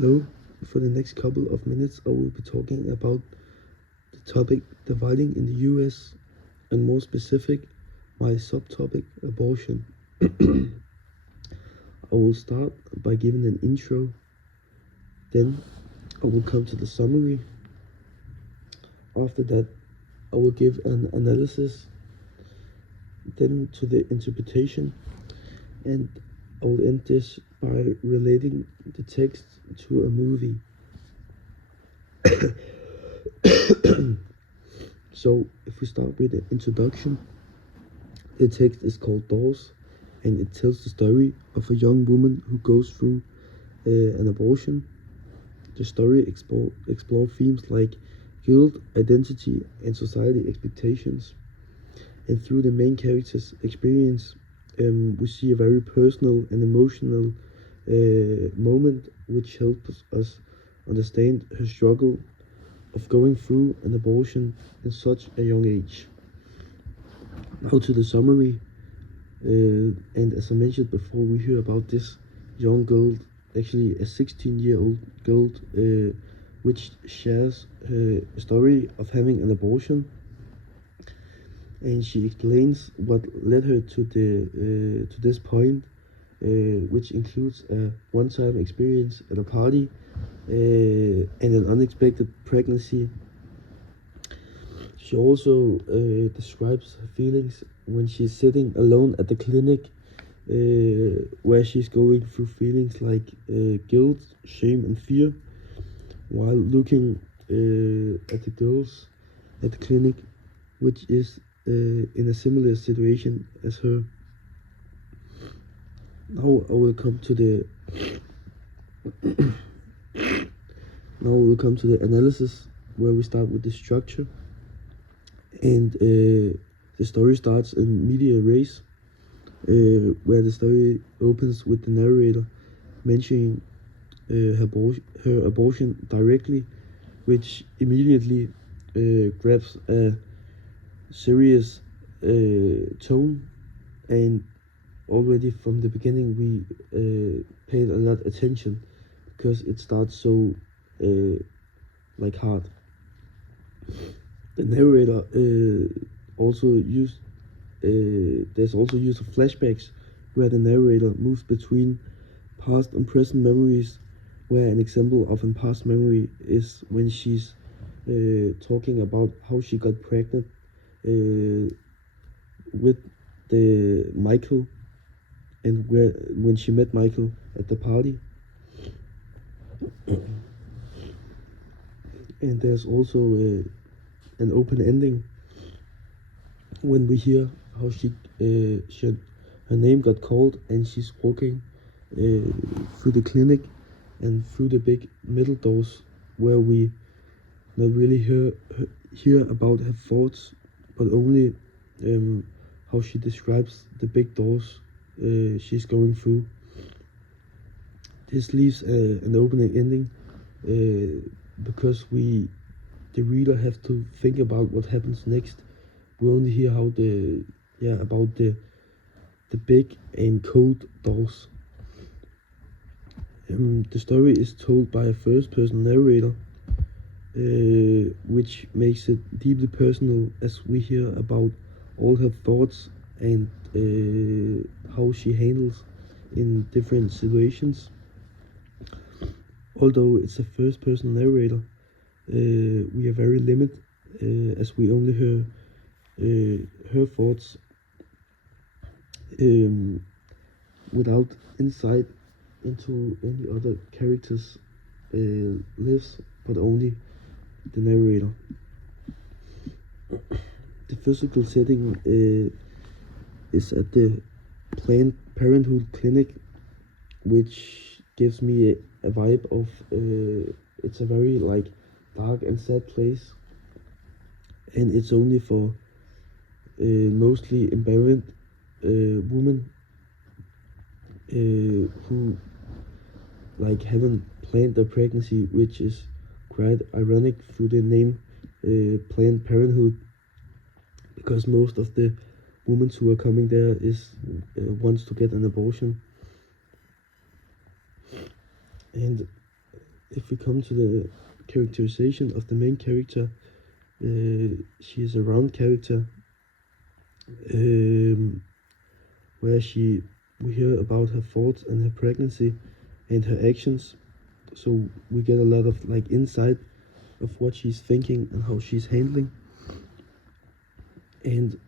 Hello, for the next couple of minutes, I will be talking about the topic dividing in the US and more specific, my subtopic abortion. I will start by giving an intro, then I will come to the summary. After that, I will give an analysis, then to the interpretation, and I will end this by relating the text to a movie. So, if we start with the introduction, the text is called Doors, and it tells the story of a young woman who goes through an abortion. The story explore themes like guilt, identity, and society expectations. And through the main character's experience, we see a very personal and emotional moment which helps us understand her struggle of going through an abortion at such a young age. Now to the summary, and as I mentioned before, we hear about this young girl, actually a 16-year-old girl, which shares her story of having an abortion, and she explains what led her to this point, which includes a one-time experience at a party and an unexpected pregnancy. She also describes her feelings when she's sitting alone at the clinic, where she's going through feelings like guilt, shame, and fear, while looking at the girls at the clinic, which is in a similar situation as her. Now I will come to the analysis, where we start with the structure, and the story starts in media res, where the story opens with the narrator mentioning her abortion directly, which immediately grabs a serious tone, and already from the beginning we paid a lot attention because it starts so hard. The narrator also used there's also use of flashbacks, where the narrator moves between past and present memories, where an example of a past memory is when she's talking about how she got pregnant with the Michael, and when she met Michael at the party. And there's also an open ending when we hear how her name got called, and she's walking through the clinic and through the big middle doors, where we not really hear about her thoughts, but only how she describes the big doors she's going through. This leaves an opening ending because the reader have to think about what happens next. We only hear how about the big and cold doors. The story is told by a first-person narrator, which makes it deeply personal, as we hear about all her thoughts and how she handles in different situations. Although it's a first-person narrator, we are very limited, as we only hear her thoughts without insight into any other characters' lives, but only the narrator. The physical setting is at the Planned Parenthood clinic, which gives me a vibe of it's a very dark and sad place, and it's only for mostly embarrassed women who haven't planned their pregnancy, which is quite ironic through the name Planned Parenthood, because most of the women who are coming there is wants to get an abortion. And if we come to the characterization of the main character, she is a round character, where we hear about her thoughts and her pregnancy and her actions. So we get a lot of like insight of what she's thinking and how she's handling. And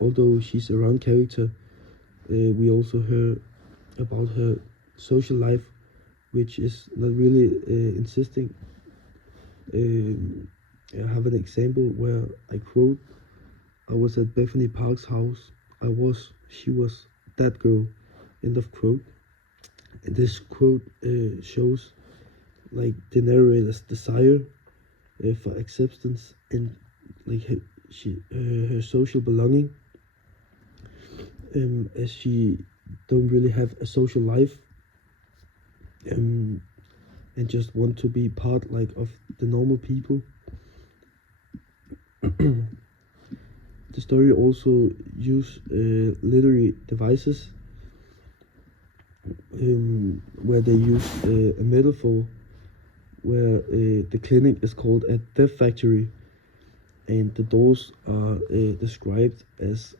although she's a round character, we also hear about her social life, which is not really insisting. I have an example where I quote, "I was at Bethany Park's house. She was that girl." End of quote. And this quote shows like the narrator's desire for acceptance and like her social belonging, as she don't really have a social life, and just want to be part like of the normal people. The story also use literary devices, where they use a metaphor where the clinic is called a death factory, and the doors are described as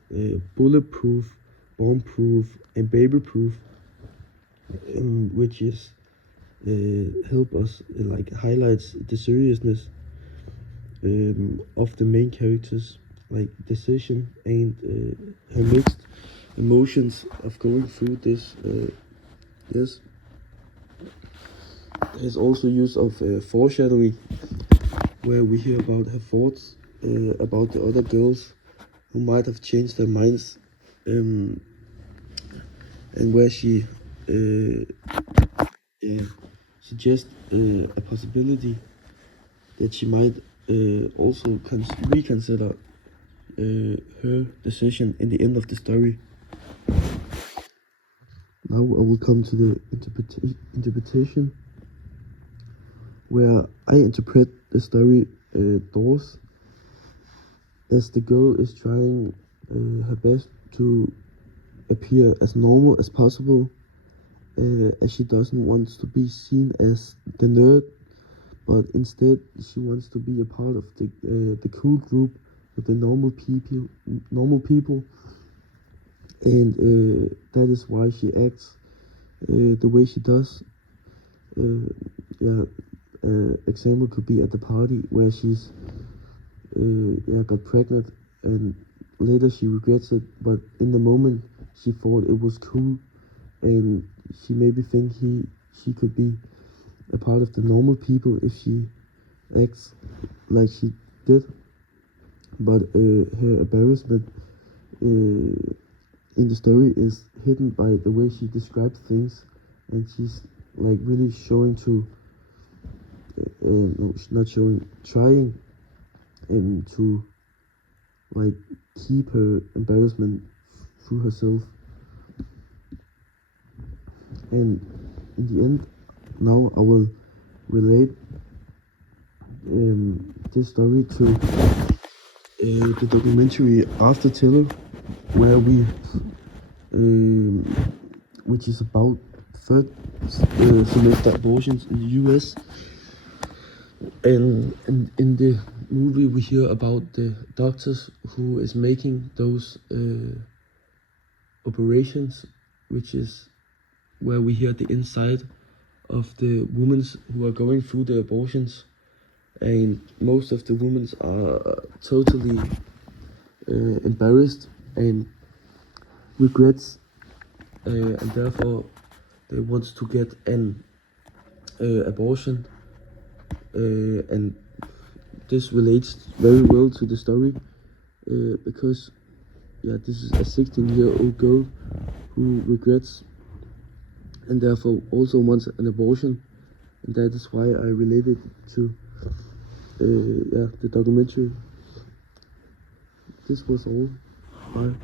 bulletproof, bomb-proof, and baby-proof, which is help us like highlights the seriousness of the main characters like decision and her mixed emotions of going through this. Yes, there's also use of foreshadowing, where we hear about her thoughts about the other girls who might have changed their minds, and where she suggests a possibility that she might also reconsider her decision in the end of the story. Now I will come to the interpretation, where I interpret the story Doors as the girl is trying her best to appear as normal as possible, as she doesn't want to be seen as the nerd, but instead she wants to be a part of the cool group of the normal people, and that is why she acts the way she does. Example could be at the party where she's got pregnant, and later she regrets it, but in the moment she thought it was cool, and she maybe think she could be a part of the normal people if she acts like she did. But her embarrassment in the story is hidden by the way she describes things, and she's like really showing to no, she's not showing, trying to like keep her embarrassment through herself. And in the end, now I will relate this story to the documentary After Tiller, where we which is about third semester abortions in the US. And in the movie we hear about the doctors who is making those operations, which is where we hear the inside of the women who are going through the abortions, and most of the women are totally embarrassed and regrets, and therefore they want to get an abortion, and this relates very well to the story, because this is a 16-year-old girl who regrets and therefore also wants an abortion, and that is why I related to the documentary. This was all. Bye.